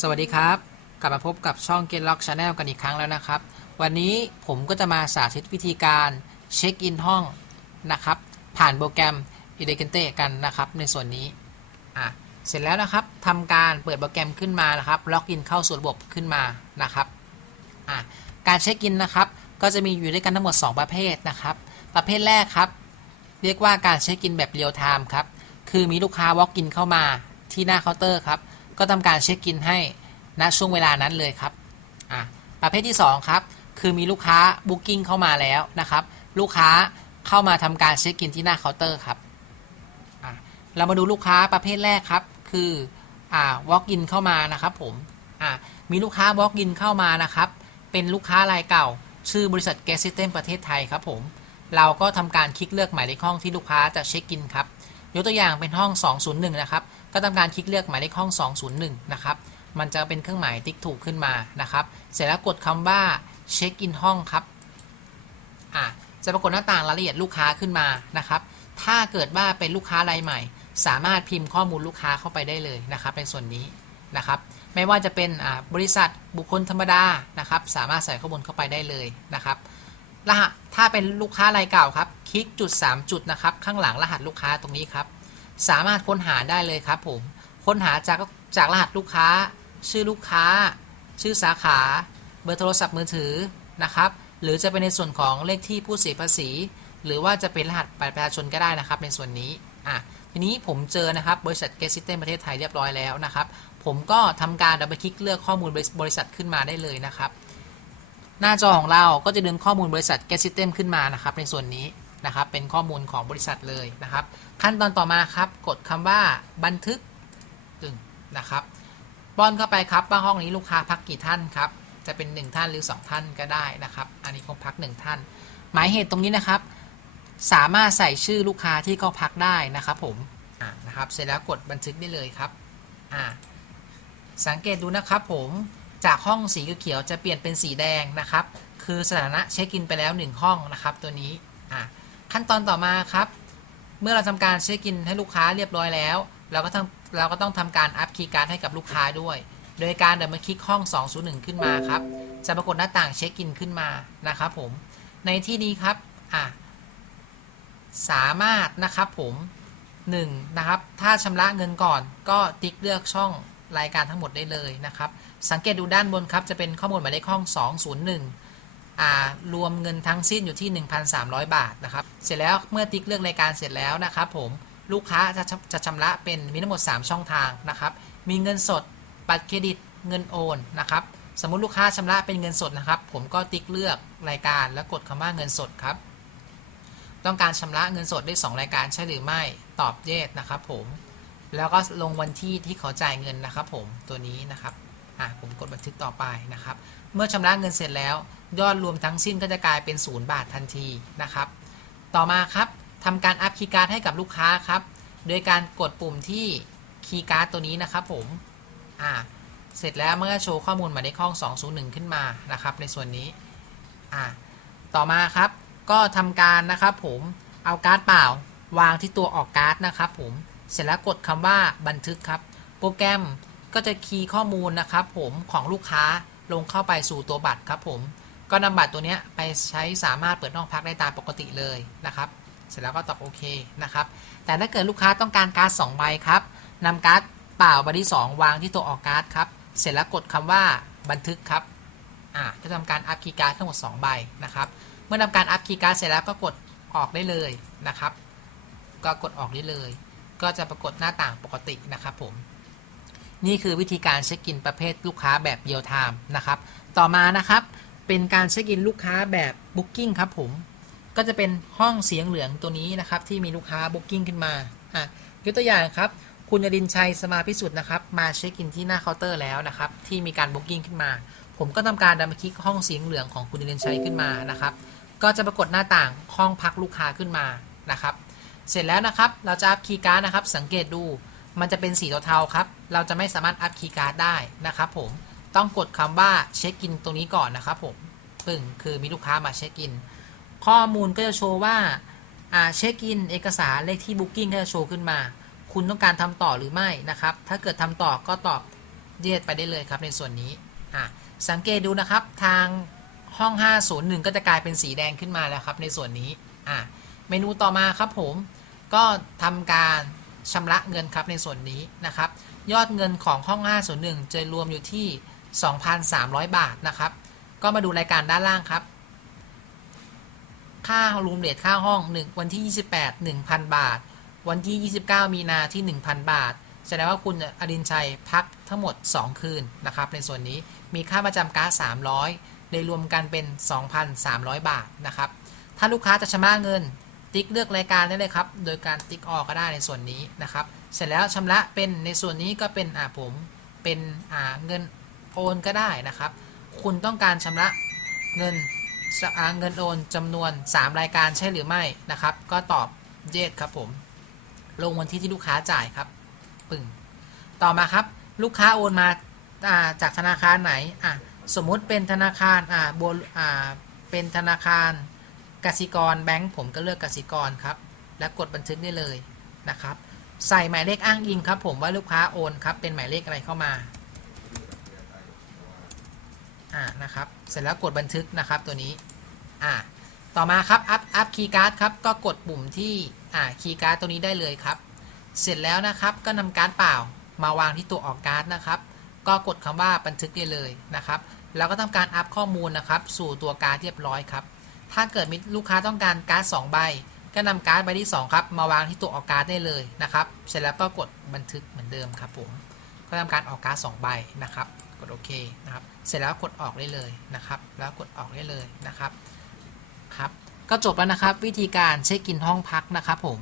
สวัสดีครับ กลับมาพบกับช่อง Get Lock Channel กันอีกครั้งแล้วนะครับ วันนี้ผมก็จะมาสาธิตวิธีการเช็คอินห้องนะครับ ผ่านโปรแกรม e l e g a n t e กันนะครับในส่วนนี้อะเสร็จแล้วนะครับทำการเปิดโปรแกรมขึ้นมานะครับล็อกอินเข้าสู่ระบบขึ้นมานะครับอะการเช็คอินนะครับก็จะมีอยู่ด้วยกันทั้งหมด 2 ประเภทนะครับ ประเภทแรกครับ เรียกว่าการเช็คอินแบบเรียลไทม์ครับคือมีลูกค้าวอล์กอินเข้ามาที่หน้าเคาน์เตอร์ครับ ก็ทำการเช็คอินให้ณช่วงเวลานั้นเลยครับอะประเภทที่ 2 ครับ คือมีลูกค้าบุ๊กิ้งเข้ามาแล้วนะครับ ลูกค้าเข้ามาทำการเช็คอินที่หน้าเคาน์เตอร์ครับเรามาดูลูกค้าประเภทแรกครับ คืออ่าวอล์กอินเข้ามานะครับผมอะมีลูกค้าวอล์กอินเข้ามานะครับ เป็นลูกค้ารายเก่า ชื่อบริษัท Gas System ประเทศไทยครับผม เราก็ทำการคลิกเลือกหมายเลขห้องที่ลูกค้าจะเช็คอินครับ ยกตัวอย่างเป็นห้อง 201 นะครับ ก็ทำการคลิกเลือกหมายเลขห้อง 201 นะครับ มันจะเป็นเครื่องหมายติ๊กถูกขึ้นมานะครับ เสร็จแล้วกดคำว่าเช็คอินห้องครับ อะ จะปรากฏหน้าต่างรายละเอียดลูกค้าขึ้นมานะครับ ถ้าเกิดว่าเป็นลูกค้ารายใหม่ สามารถพิมพ์ข้อมูลลูกค้าเข้าไปได้เลยนะครับในส่วนนี้นะครับ ไม่ว่าจะเป็นบริษัทบุคคลธรรมดานะครับ สามารถใส่ข้อมูลเข้าไปได้เลยนะครับรหัสถ้าเป็นลูกค้ารายเก่าครับ คลิกจุด 3 จุดนะครับ ข้างหลังรหัสลูกค้าตรงนี้ครับ สามารถค้นหาได้เลยครับผมค้นหาจากจากรหัสลูกค้า ชื่อลูกค้า ชื่อสาขา เบอร์โทรศัพท์มือถือนะครับ หรือจะเป็นในส่วนของเลขที่ผู้เสียภาษี หรือว่าจะเป็นรหัสบัตรประชาชนก็ได้นะครับ ในส่วนนี้อะทีนี้ผมเจอนะครับบริษัทเกสซิเต็มประเทศไทยเรียบร้อยแล้วนะครับ ผมก็ทำการดับเบิลคลิกเลือกข้อมูลบริษัทขึ้นมาได้เลยนะครับ หน้าจอของเราก็จะดึงข้อมูลบริษัท Get System ขึ้นมานะครับ ในส่วนนี้ นะครับ เป็นข้อมูลของบริษัทเลยนะครับ ขั้นตอนต่อมาครับ กดคำว่าบันทึกตึงนะครับป้อนเข้าไปครับว่าห้องนี้ลูกค้าพักกี่ท่านครับ จะเป็น 1 ท่านหรือ 2 ท่านก็ได้นะครับ อันนี้คงพัก 1 ท่าน หมายเหตุตรงนี้นะครับ สามารถใส่ชื่อลูกค้าที่เขาพักได้นะครับผมนะครับ เสร็จแล้วกดบันทึกได้เลยครับอ่าสังเกตดูนะครับผมจากห้องสีเขียวจะเปลี่ยนเป็นสีแดงนะครับ คือสถานะเช็คอินไปแล้ว 1 ห้องนะครับตัวนี้อะ ขั้นตอนต่อมาครับ เมื่อเราทำการเช็คอินให้ลูกค้าเรียบร้อยแล้ว เราก็ต้องเราก็ต้องทำการอัพคีย์การ์ดให้กับลูกค้าด้วย โดยการเดินมาคลิกห้อง 201 ขึ้นมาครับ จะปรากฏหน้าต่างเช็คอินขึ้นมานะครับผม ในที่นี้ครับอะสามารถนะครับผม 1. นะครับ ถ้าชำระเงินก่อนก็ติ๊กเลือกช่องรายการทั้งหมดได้เลยนะครับ สังเกตดูด้านบนครับ จะเป็นข้อมูลหมายเลขห้อง 201 รวมเงินทั้งสิ้นอยู่ที่ 1,300 บาทนะครับ เสร็จแล้วเมื่อติ๊กเลือกรายการเสร็จแล้วนะครับผมลูกค้าจะจะชำระเป็นมีทั้งหมด 3 ช่องทางนะครับ มีเงินสด บัตรเครดิต เงินโอนนะครับ สมมุติลูกค้าชำระเป็นเงินสดนะครับ ผมก็ติ๊กเลือกรายการแล้วกดคำว่าเงินสดครับ ต้องการชำระเงินสดได้ 2 รายการใช่หรือไม่ ตอบเยสนะครับผม แล้วก็ลงวันที่ที่เขาจ่ายเงินนะครับผม ตัวนี้นะครับ อะผมกดบันทึกต่อไปนะครับ เมื่อชำระเงินเสร็จแล้ว ยอดรวมทั้งสิ้นก็จะกลายเป็น 0 บาททันทีนะครับ ต่อมาครับทำการอัพคีย์การ์ดให้กับลูกค้าครับ โดยการกดปุ่มที่คีย์การ์ดตัวนี้นะครับผมอ่าเสร็จแล้วเมื่อโชว์ข้อมูลหมายเลขห้อง 201 ขึ้นมานะครับ ในส่วนนี้อ่าต่อมาครับ ก็ทำการนะครับผมเอาการ์ดเปล่าวางที่ตัวออกการ์ดนะครับผมเสร็จแล้วกดคำว่าบันทึกครับ โปรแกรม ก็จะคีย์ข้อมูลนะครับผมของลูกค้าลงเข้าไปสู่ตัวบัตรครับผมก็นำบัตรตัวนี้ไปใช้สามารถเปิดห้องพักได้ตามปกติเลยนะครับ เสร็จแล้วก็ตอบโอเคนะครับ แต่ถ้าเกิดลูกค้าต้องการการ์ด2ใบครับนำการ์ดเปล่าใบที่2วางที่ตัวออกการ์ดครับ เสร็จแล้วกดคำว่าบันทึกครับอ่าจะทำการอัพคีย์การ์ดทั้งหมด2ใบนะครับ เมื่อนำการอัพคีย์การ์ดเสร็จแล้วก็กดออกได้เลยนะครับ ก็กดออกได้เลย ก็จะปรากฏหน้าต่างปกตินะครับผม นี่คือวิธีการเช็คอินประเภทลูกค้าแบบเรียลไทม์นะครับ ต่อมานะครับ เป็นการเช็คอินลูกค้าแบบบุ๊กิ้งครับผม ก็จะเป็นห้องเสียงเหลืองตัวนี้นะครับ ที่มีลูกค้าบุ๊กิ้งขึ้นมาอะยกตัวอย่างครับ คุณอดินชัยสมาพิสุทธิ์นะครับ มาเช็คอินที่หน้าเคาน์เตอร์แล้วนะครับ ที่มีการบุ๊กิ้งขึ้นมา ผมก็ทำการดันมาคลิกห้องเสียงเหลืองของคุณอดินชัยขึ้นมานะครับ ก็จะปรากฏหน้าต่างห้องพักลูกค้าขึ้นมานะครับ เสร็จแล้วนะครับ เราจะอัพคีย์การ์ดนะครับ สังเกตดู มันจะเป็นสีเทาๆครับ เราจะไม่สามารถอัพคีย์การ์ดได้นะครับผมต้องกดคำว่าเช็คอินตรงนี้ก่อนนะครับผมปึ่งคือมีลูกค้ามาเช็คอินข้อมูลก็จะโชว์ว่าเช็คอินเอกสารเลขที่บุ๊กิ้งก็จะโชว์ขึ้นมา คุณต้องการทำต่อหรือไม่นะครับ ถ้าเกิดทำต่อก็ตอบยืดไปได้เลยครับในส่วนนี้สังเกตดูนะครับทางห้อง 501 ก็จะกลายเป็นสีแดงขึ้นมาแล้วครับในส่วนนี้เมนูต่อมาครับผมก็ทำการ ชำระเงินครับในส่วนนี้นะครับ ยอดเงินของห้อง 501 จะรวมอยู่ที่ 2,300 บาทนะครับ ก็มาดูรายการด้านล่างครับ ค่ารูมเรทค่าห้อง 1 วันที่ 28 1,000 บาท วันที่ 29 มีนาที่ 1,000 บาท แสดงว่าคุณอดินชัยพักทั้งหมด 2 คืนนะครับ ในส่วนนี้มีค่าประจำการ์ด300เลยรวมกันเป็น 2,300 บาทนะครับ ถ้าลูกค้าจะชำระเงิน ติ๊กเลือกรายการได้เลยครับ โดยการติ๊กออกก็ได้ในส่วนนี้นะครับ เสร็จแล้วชำระเป็นในส่วนนี้ก็เป็นอ่าผมเป็นอ่าเงินโอนก็ได้นะครับ คุณต้องการชำระเงินอ่าเงินโอนจำนวน 3 รายการใช่หรือไม่นะครับ ก็ตอบเยสครับผม ลงวันที่ที่ลูกค้าจ่ายครับปึ่งต่อมาครับ ลูกค้าโอนมาอ่าจากธนาคารไหนอะสมมุติเป็นธนาคารอ่าบัวอ่าเป็นธนาคาร กสิกรแบงก์ผมก็เลือกกสิกรครับ และกดบันทึกได้เลยนะครับ ใส่หมายเลขอ้างอิงครับ ผมว่าลูกค้าโอนครับเป็นหมายเลขอะไรเข้ามาอ่านะครับเสร็จแล้วกดบันทึกนะครับตัวนี้อ่าต่อมาครับอัพอัพคีย์การ์ดครับก็กดปุ่มที่อ่าคีย์การ์ดตัวนี้ได้เลยครับ เสร็จแล้วนะครับก็นำการ์ดเปล่ามาวางที่ตัวออกการ์ดนะครับ ก็กดคำว่าบันทึกได้เลยนะครับ แล้วก็ทำการอัพข้อมูลนะครับ สู่ตัวการ์ดเรียบร้อยครับ ถ้าเกิดมีลูกค้าต้องการการ์ด2ใบ ก็นำการ์ดใบที่ 2 ครับ มาวางที่ตัวออกการ์ดได้เลยนะครับ เสร็จแล้วก็กดบันทึกเหมือนเดิมครับผม ก็ทำการออกการ์ด2ใบนะครับ กดโอเคนะครับ เสร็จแล้วกดออกได้เลยนะครับ แล้วกดออกได้เลยนะครับ ครับ ก็จบแล้วนะครับ วิธีการเช็คอินห้องพักนะครับผม